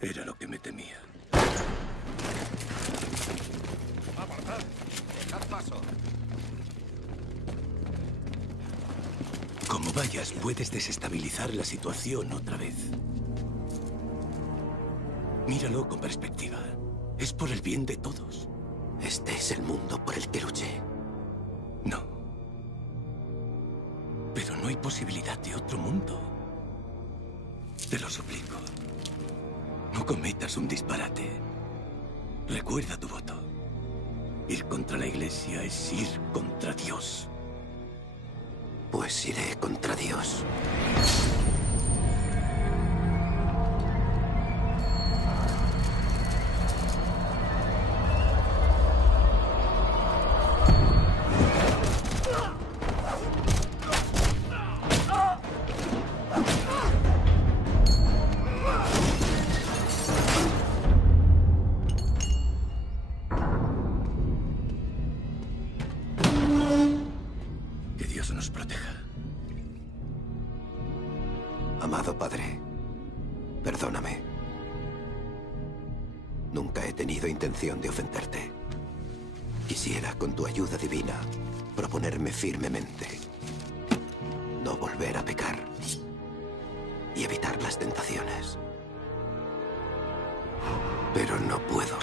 Era lo que me temía. ¡Apartad! ¡Dejad paso! Como vayas, puedes desestabilizar la situación otra vez. Míralo con perspectiva. Es por el bien de todos. Este es el mundo por el que luché. No. Pero no hay posibilidad de otro mundo. Te lo suplico. No cometas un disparate. Recuerda tu voto. Ir contra la Iglesia es ir contra Dios. Pues iré contra Dios. Que Dios nos proteja. Amado Padre, perdóname. Nunca he tenido intención de ofenderte. Quisiera, con tu ayuda divina, proponerme firmemente no volver a pecar y evitar las tentaciones. Pero no puedo.